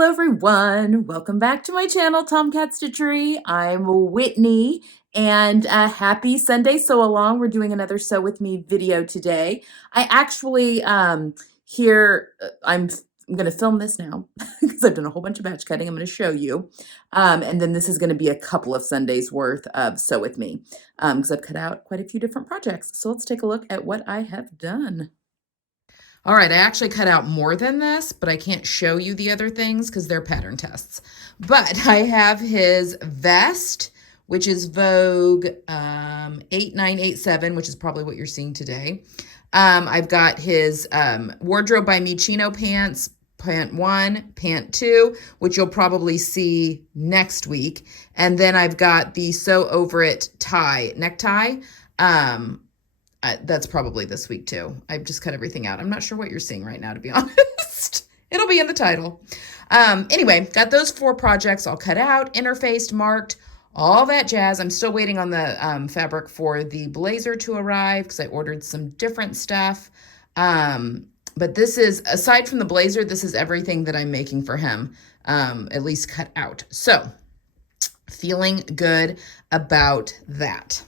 Hello everyone, welcome back to my channel, Tomcat Stitchery. I'm Whitney and happy Sunday sew along. We're doing another sew with me video today. I actually I'm going to film this now because I've done a whole bunch of batch cutting. I'm going to show you. And then this is going to be a couple of Sundays worth of sew with me because I've cut out quite a few different projects. So let's take a look at what I have done. All right, I actually cut out more than this, but I can't show you the other things because they're pattern tests. But I have his vest, which is Vogue 8987, which is probably what you're seeing today. I've got his Wardrobe by Me Chino pants, pant 1, pant 2, which you'll probably see next week. And then I've got the Sew Over It tie, necktie. That's probably this week too. I've just cut everything out. I'm not sure what you're seeing right now, to be honest. It'll be in the title. Anyway, got those 4 projects all cut out, interfaced, marked, all that jazz. I'm still waiting on the fabric for the blazer to arrive because I ordered some different stuff. But this is, aside from the blazer, this is everything that I'm making for him, at least cut out. So, feeling good about that.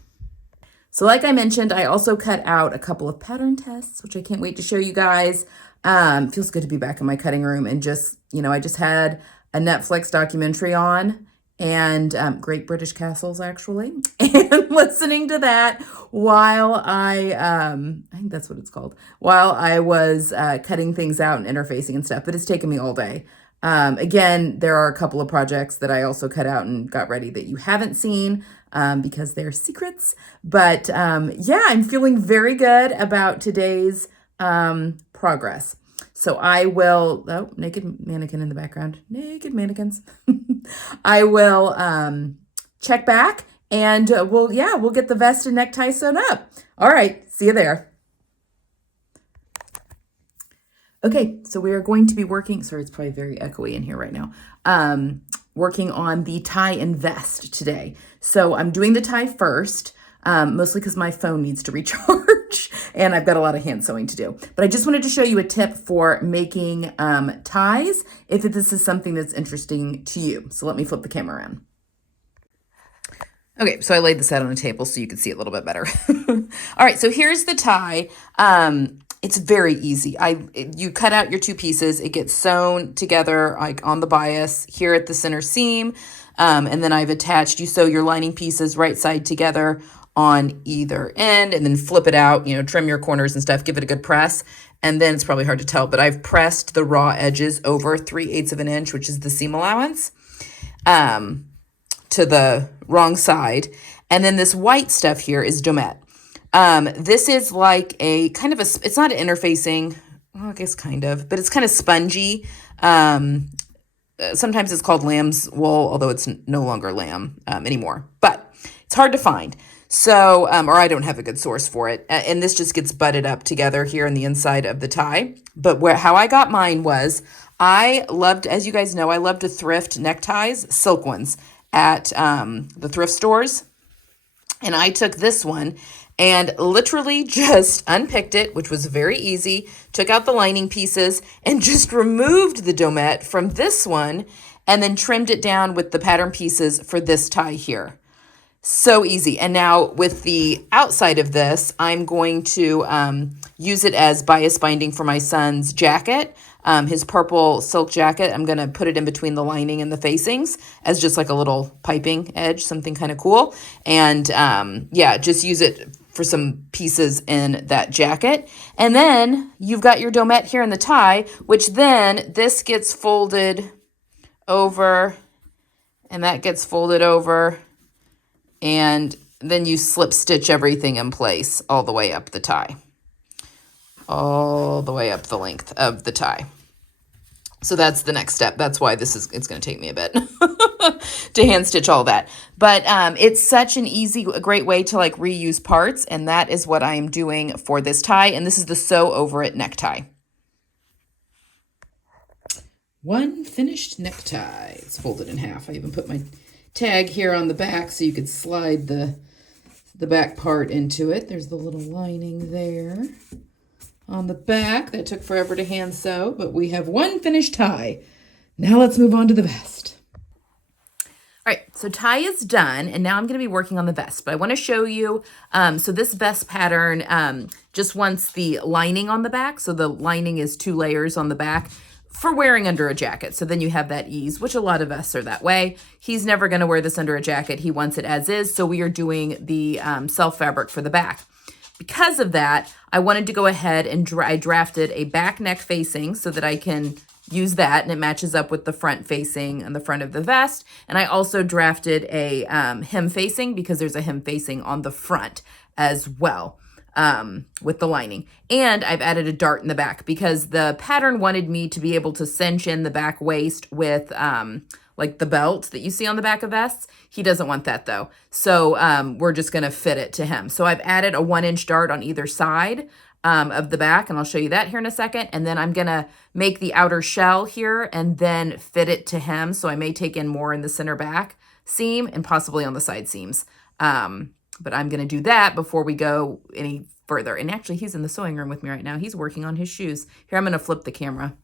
So like I mentioned, I also cut out a couple of pattern tests, which I can't wait to show you guys. Feels good to be back in my cutting room and just, I just had a Netflix documentary on and Great British Castles, actually, and listening to that while I think that's what it's called, while I was cutting things out and interfacing and stuff, but it's taken me all day. Again, there are a couple of projects that I also cut out and got ready that you haven't seen because they're secrets. But yeah, I'm feeling very good about today's progress. So I will, oh, naked mannequin in the background, naked mannequins. I will check back and we'll get the vest and necktie sewn up. All right, see you there. Okay, so we are going to be working, sorry, it's probably very echoey in here right now, working on the tie and vest today. So I'm doing the tie first, mostly because my phone needs to recharge and I've got a lot of hand sewing to do. But I just wanted to show you a tip for making ties if this is something that's interesting to you. So let me flip the camera around. Okay, so I laid this out on a table so you can see it a little bit better. All right, so here's the tie. It's very easy. You cut out your 2 pieces. It gets sewn together like on the bias here at the center seam. And then I've attached, you sew your lining pieces right side together on either end and then flip it out, trim your corners and stuff, give it a good press. And then it's probably hard to tell, but I've pressed the raw edges over 3/8 of an inch, which is the seam allowance, to the wrong side. And then this white stuff here is domette. This is like a kind of it's not an interfacing, well, I guess kind of, but it's kind of spongy. Sometimes it's called lamb's wool, although it's no longer lamb anymore, but it's hard to find. So, or I don't have a good source for it. And this just gets butted up together here in the inside of the tie. But how I got mine was I loved, as you guys know, I love to thrift neckties, silk ones at the thrift stores. And I took this one and literally just unpicked it, which was very easy, took out the lining pieces and just removed the domette from this one and then trimmed it down with the pattern pieces for this tie here. So easy. And now with the outside of this, I'm going to use it as bias binding for my son's jacket, his purple silk jacket. I'm going to put it in between the lining and the facings as just like a little piping edge, something kind of cool. And yeah, just use it for some pieces in that jacket. And then you've got your domette here in the tie, which then this gets folded over and that gets folded over. And then you slip stitch everything in place all the way up the tie, all the way up the length of the tie. So that's the next step. That's why it's going to take me a bit to hand stitch all that. But it's such an a great way to like reuse parts. And that is what I am doing for this tie. And this is the Sew Over It necktie. One finished necktie. It's folded in half. I even put my tag here on the back so you could slide the back part into it. There's the little lining there on the back. That took forever to hand sew, but we have one finished tie. Now let's move on to the vest. All right, so tie is done, and now I'm going to be working on the vest. But I want to show you, so this vest pattern just wants the lining on the back. So the lining is 2 layers on the back for wearing under a jacket. So then you have that ease, which a lot of vests are that way. He's never going to wear this under a jacket. He wants it as is. So we are doing the self fabric for the back. Because of that, I wanted to go ahead and I drafted a back neck facing so that I can use that, and it matches up with the front facing on the front of the vest. And I also drafted a hem facing because there's a hem facing on the front as well with the lining. And I've added a dart in the back because the pattern wanted me to be able to cinch in the back waist with like the belt that you see on the back of vests. He doesn't want that though. So we're just going to fit it to him. So I've added a 1-inch dart on either side of the back, and I'll show you that here in a second. And then I'm going to make the outer shell here and then fit it to him. So I may take in more in the center back seam and possibly on the side seams. But I'm going to do that before we go any further. And actually, he's in the sewing room with me right now. He's working on his shoes. Here, I'm going to flip the camera.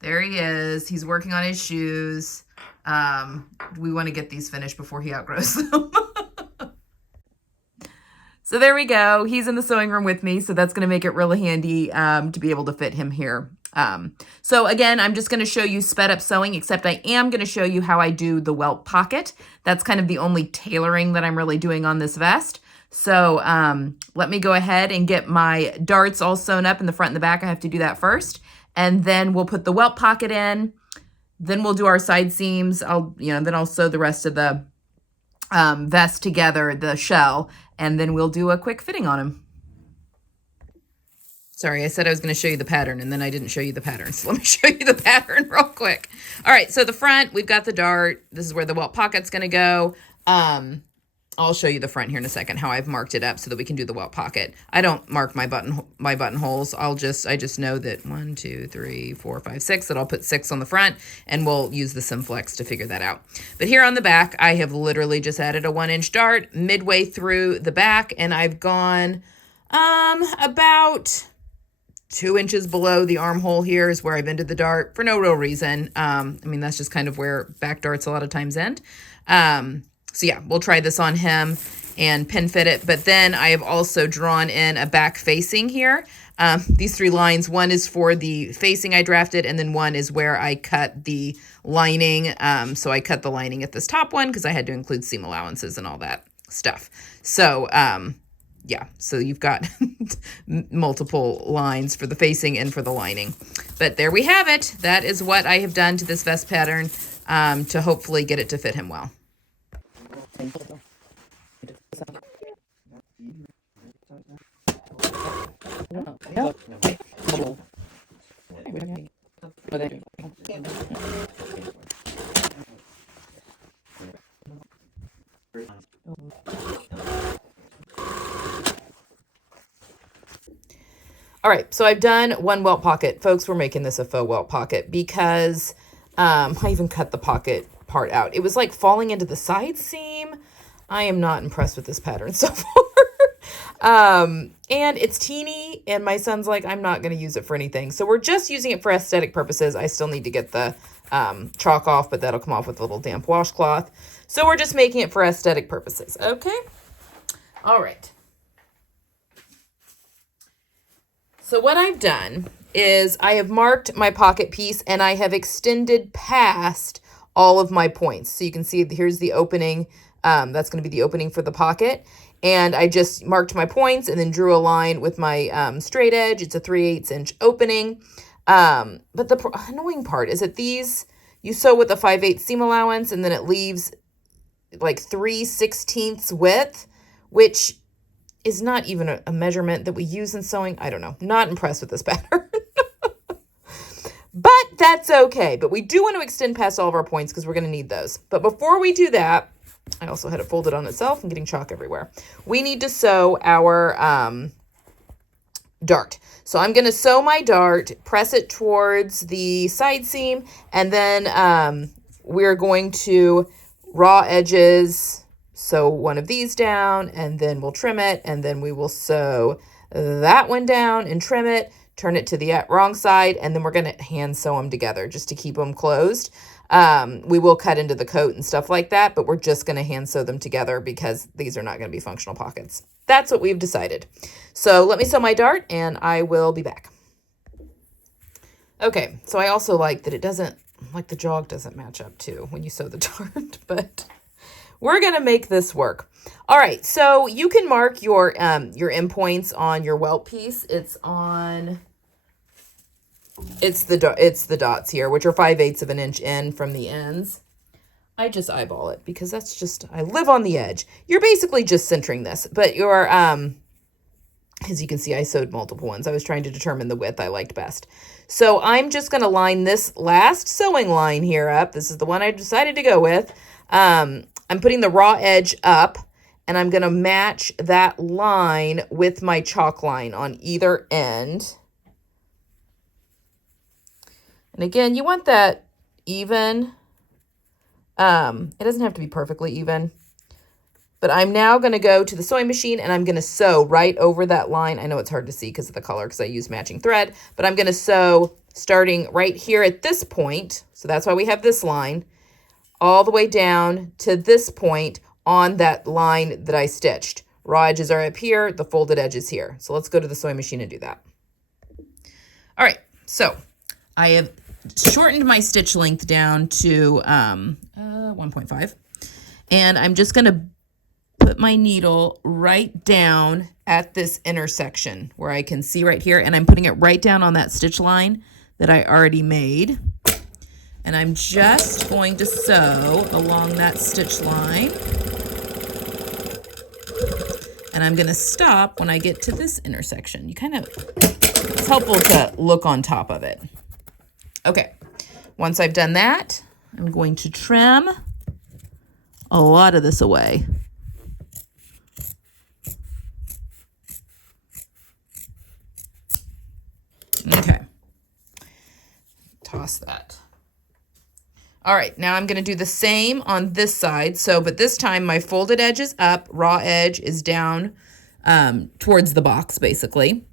There he is. He's working on his shoes. We want to get these finished before he outgrows them. So there we go. He's in the sewing room with me. So that's going to make it really handy to be able to fit him here. So again, I'm just going to show you sped up sewing, except I am going to show you how I do the welt pocket. That's kind of the only tailoring that I'm really doing on this vest. So let me go ahead and get my darts all sewn up in the front and the back. I have to do that first. And then we'll put the welt pocket in. Then we'll do our side seams. Then I'll sew the rest of the vest together, the shell, and then we'll do a quick fitting on him. Sorry, I said I was going to show you the pattern, and then I didn't show you the pattern. So let me show you the pattern real quick. All right, so the front, we've got the dart. This is where the welt pocket's going to go. I'll show you the front here in a second, how I've marked it up so that we can do the welt pocket. I don't mark my buttonholes. I just know that 1, 2, 3, 4, 5, 6, that I'll put 6 on the front, and we'll use the Simflex to figure that out. But here on the back, I have literally just added a 1-inch dart midway through the back, and I've gone about 2 inches below the armhole here is where I've ended the dart for no real reason. That's just kind of where back darts a lot of times end. So yeah, we'll try this on him and pin fit it. But then I have also drawn in a back facing here. These 3 lines, one is for the facing I drafted, and then one is where I cut the lining. So I cut the lining at this top one because I had to include seam allowances and all that stuff. So yeah, so you've got multiple lines for the facing and for the lining. But there we have it. That is what I have done to this vest pattern to hopefully get it to fit him well. All right, so I've done one welt pocket. Folks, we're making this a faux welt pocket because I even cut the pocket part out. It was like falling into the side seam. I am not impressed with this pattern so far. And it's teeny, and my son's like, I'm not going to use it for anything. So we're just using it for aesthetic purposes. I still need to get the chalk off, but that'll come off with a little damp washcloth. So we're just making it for aesthetic purposes. Okay. All right. So what I've done is I have marked my pocket piece, and I have extended past all of my points. So you can see here's the opening. That's going to be the opening for the pocket. And I just marked my points and then drew a line with my straight edge. It's a 3/8 inch opening. But the annoying part is that these, you sew with a 5/8 seam allowance, and then it leaves like 3/16 width, which is not even a measurement that we use in sewing. I don't know. Not impressed with this pattern. But that's okay. But we do want to extend past all of our points because we're going to need those. But before we do that, I also had it folded on itself and getting chalk everywhere. We need to sew our dart. So I'm going to sew my dart, press it towards the side seam, and then we're going to raw edges sew one of these down, and then we'll trim it, and then we will sew that one down and trim it, turn it to the wrong side, and then we're going to hand sew them together just to keep them closed. We will cut into the coat and stuff like that, but we're just going to hand sew them together because these are not going to be functional pockets. That's what we've decided. So let me sew my dart and I will be back. Okay, so I also like that it doesn't, like the jog doesn't match up too when you sew the dart, but we're going to make this work. All right, so you can mark your end points on your welt piece. It's the dots here, which are 5/8 of an inch in from the ends. I just eyeball it because that's just, I live on the edge. You're basically just centering this, but you're, as you can see, I sewed multiple ones. I was trying to determine the width I liked best. So I'm just going to line this last sewing line here up. This is the one I decided to go with. I'm putting the raw edge up, and I'm going to match that line with my chalk line on either end. And again, you want that even. It doesn't have to be perfectly even. But I'm now going to go to the sewing machine and I'm going to sew right over that line. I know it's hard to see because of the color because I use matching thread. But I'm going to sew starting right here at this point. So that's why we have this line. All the way down to this point on that line that I stitched. Raw edges are up here. The folded edge is here. So let's go to the sewing machine and do that. All right. So I have shortened my stitch length down to 1.5. And I'm just going to put my needle right down at this intersection where I can see right here, and I'm putting it right down on that stitch line that I already made. And I'm just going to sew along that stitch line. And I'm going to stop when I get to this intersection. It's helpful to look on top of it. Okay, once I've done that, I'm going to trim a lot of this away. Okay, toss that. All right, now I'm going to do the same on this side. But this time my folded edge is up, raw edge is down towards the box basically.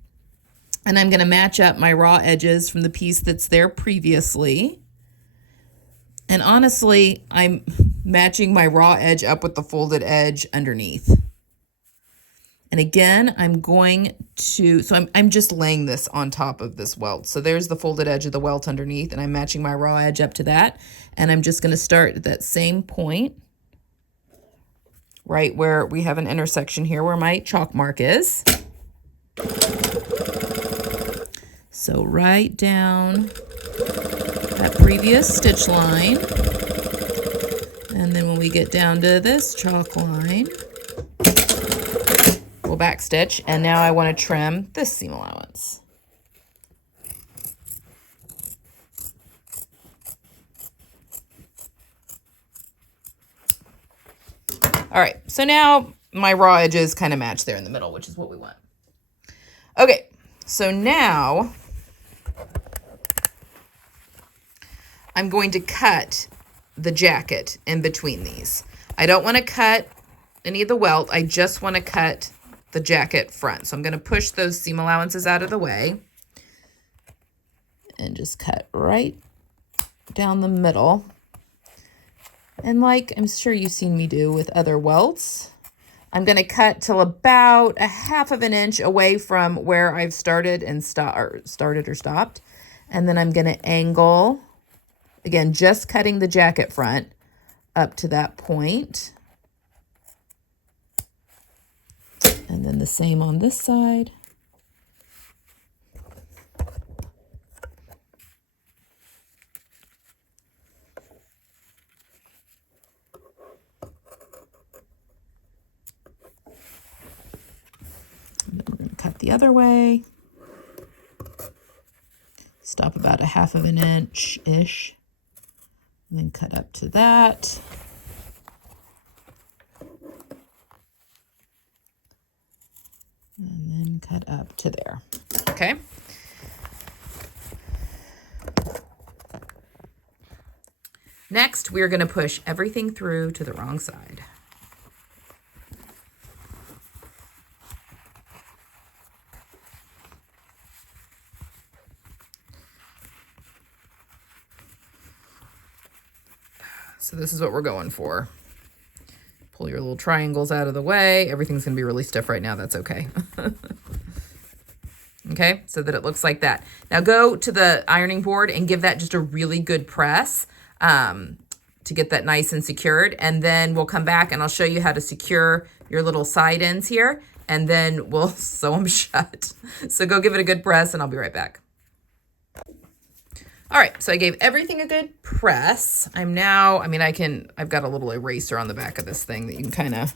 And I'm going to match up my raw edges from the piece that's there previously. And honestly, I'm matching my raw edge up with the folded edge underneath. And again, I'm just laying this on top of this welt. So there's the folded edge of the welt underneath, and I'm matching my raw edge up to that. And I'm just going to start at that same point, right where we have an intersection here where my chalk mark is. So right down that previous stitch line. And then when we get down to this chalk line, we'll back stitch. And now I want to trim this seam allowance. All right, so now my raw edges kind of match there in the middle, which is what we want. Okay, so now I'm going to cut the jacket in between these. I don't want to cut any of the welt. I just want to cut the jacket front. So I'm going to push those seam allowances out of the way and just cut right down the middle. And like I'm sure you've seen me do with other welts, I'm going to cut till about 1/2 inch away from where I've started or stopped. And then I'm going to angle, again, just cutting the jacket front up to that point. And then the same on this side. And then we're going to cut the other way. Stop about 1/2 inch-ish. And then cut up to that. And then cut up to there. Okay. Next, we're going to push everything through to the wrong side. So this is what we're going for. Pull your little triangles out of the way. Everything's going to be really stiff right now. That's okay. Okay, so that it looks like that. Now go to the ironing board and give that just a really good press to get that nice and secured. And then we'll come back and I'll show you how to secure your little side ends here. And then we'll sew them shut. So go give it a good press and I'll be right back. All right, so I gave everything a good press. I've got a little eraser on the back of this thing that you can kind of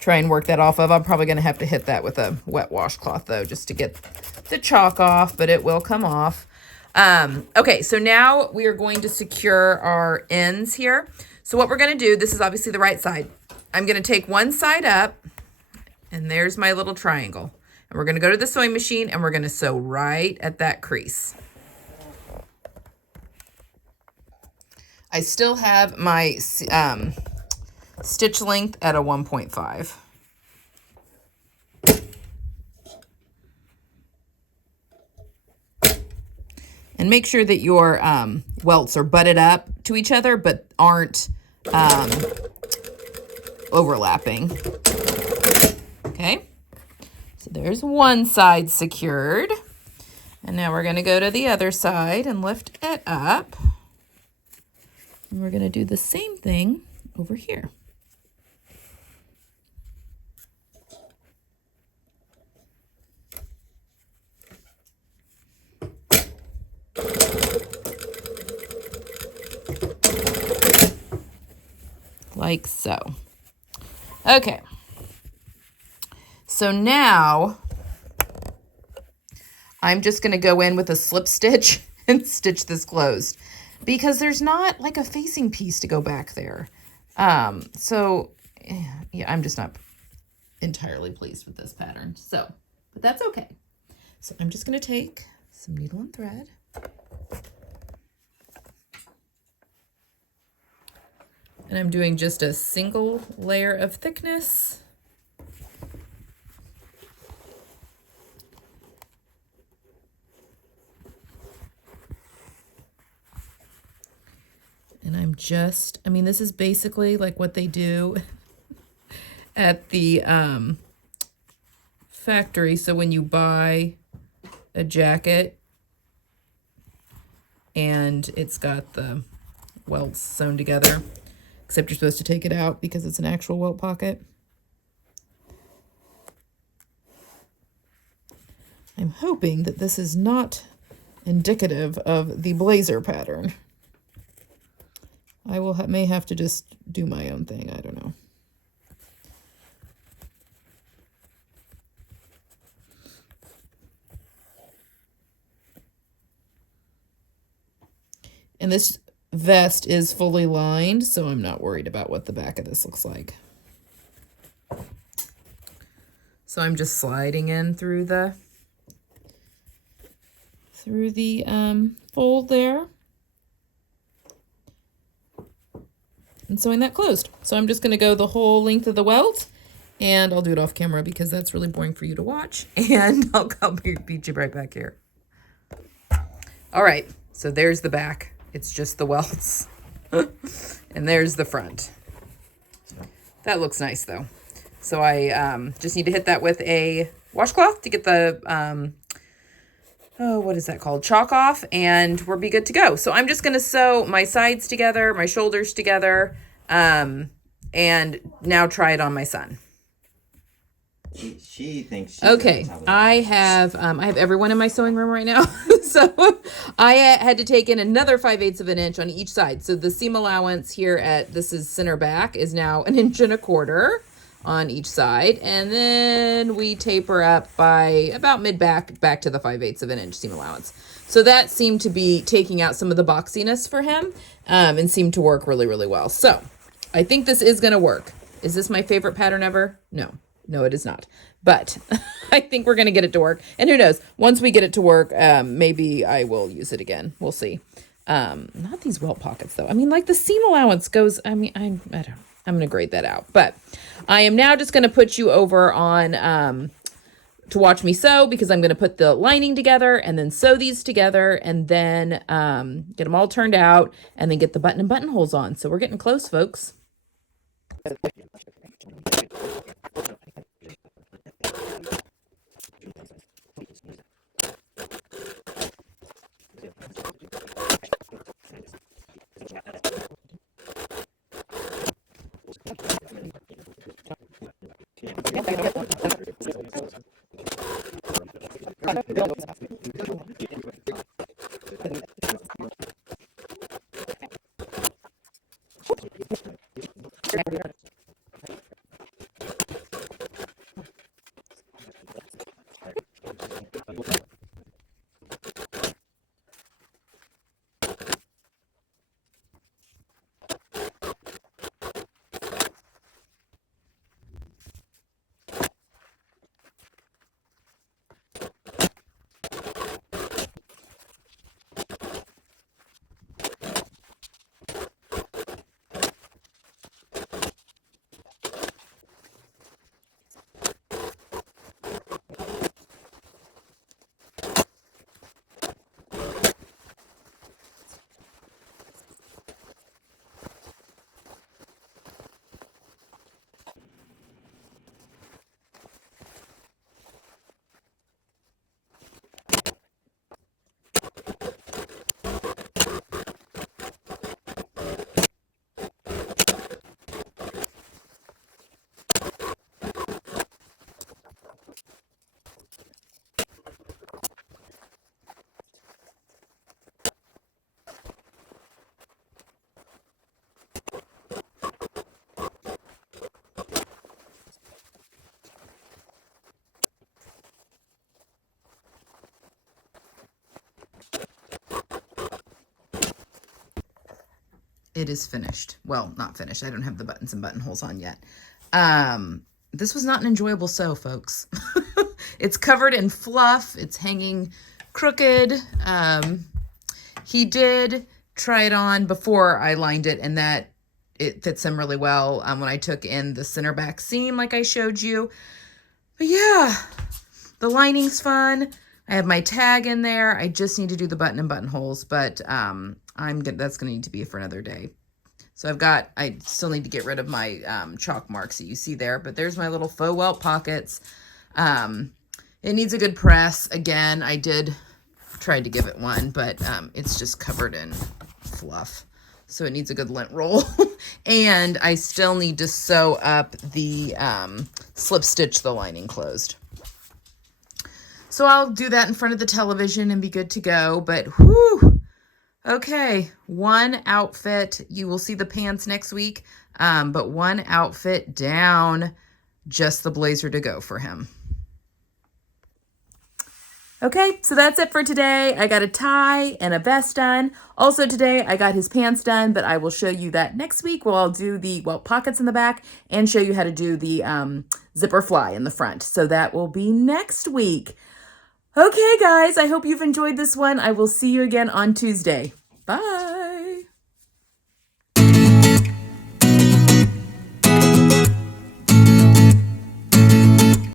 try and work that off of. I'm probably gonna have to hit that with a wet washcloth though, just to get the chalk off, but it will come off. Okay, so now we are going to secure our ends here. So what we're gonna do, this is obviously the right side. I'm gonna take one side up, and there's my little triangle. And we're gonna go to the sewing machine and we're gonna sew right at that crease. I still have my stitch length at a 1.5. And make sure that your welts are butted up to each other, but aren't overlapping. Okay, so there's one side secured. And now we're gonna go to the other side and lift it up. And we're gonna do the same thing over here. Like so. Okay. So now I'm just going to go in with a slip stitch and stitch this closed because there's not like a facing piece to go back there. So yeah, I'm just not entirely pleased with this pattern. So, but that's okay. So I'm just going to take some needle and thread. And I'm doing just a single layer of thickness. And I'm just, this is basically like what they do at the factory. So when you buy a jacket and it's got the welts sewn together, except you're supposed to take it out because it's an actual welt pocket. I'm hoping that this is not indicative of the blazer pattern. I may have to just do my own thing. I don't know. And this vest is fully lined, so I'm not worried about what the back of this looks like. So I'm just sliding in through the fold there and sewing that closed. So I'm just going to go the whole length of the welt, and I'll do it off camera because that's really boring for you to watch, and I'll beat you right back here. All right, so there's the back. It's just the welts. And there's the front. That looks nice though. So I just need to hit that with a washcloth to get the, what is that called? Chalk off, and we'll be good to go. So I'm just going to sew my sides together, my shoulders together, and now try it on my son. She thinks she's okay. I have everyone in my sewing room right now. So I had to take in another 5/8 of an inch on each side. So the seam allowance here this is center back, is now 1 1/4 inches on each side. And then we taper up by about mid-back, back to the 5/8 of an inch seam allowance. So that seemed to be taking out some of the boxiness for him, and seemed to work really, really well. So I think this is going to work. Is this my favorite pattern ever? No, it is not. But I think we're going to get it to work. And who knows? Once we get it to work, maybe I will use it again. We'll see. Not these welt pockets, though. Like the seam allowance goes, I don't know. I'm going to grade that out. But I am now just going to put you over on to watch me sew, because I'm going to put the lining together and then sew these together and then get them all turned out and then get the button and buttonholes on. So we're getting close, folks. It is finished. Well, not finished. I don't have the buttons and buttonholes on yet. This was not an enjoyable sew, folks. It's covered in fluff. It's hanging crooked. He did try it on before I lined it, and that it fits him really well when I took in the center back seam like I showed you. But yeah, the lining's fun. I have my tag in there. I just need to do the button and buttonholes, but that's going to need to be for another day. So I still need to get rid of my chalk marks that you see there, but there's my little faux welt pockets. It needs a good press. Again, I did try to give it one, but it's just covered in fluff. So it needs a good lint roll. And I still need to sew up the slip stitch the lining closed. So I'll do that in front of the television and be good to go. But whew, okay, one outfit. You will see the pants next week, but one outfit down, just the blazer to go for him. Okay, so that's it for today. I got a tie and a vest done. Also today, I got his pants done, but I will show you that next week where I'll do the pockets in the back and show you how to do the zipper fly in the front. So that will be next week. Okay, guys, I hope you've enjoyed this one. I will see you again on Tuesday. Bye.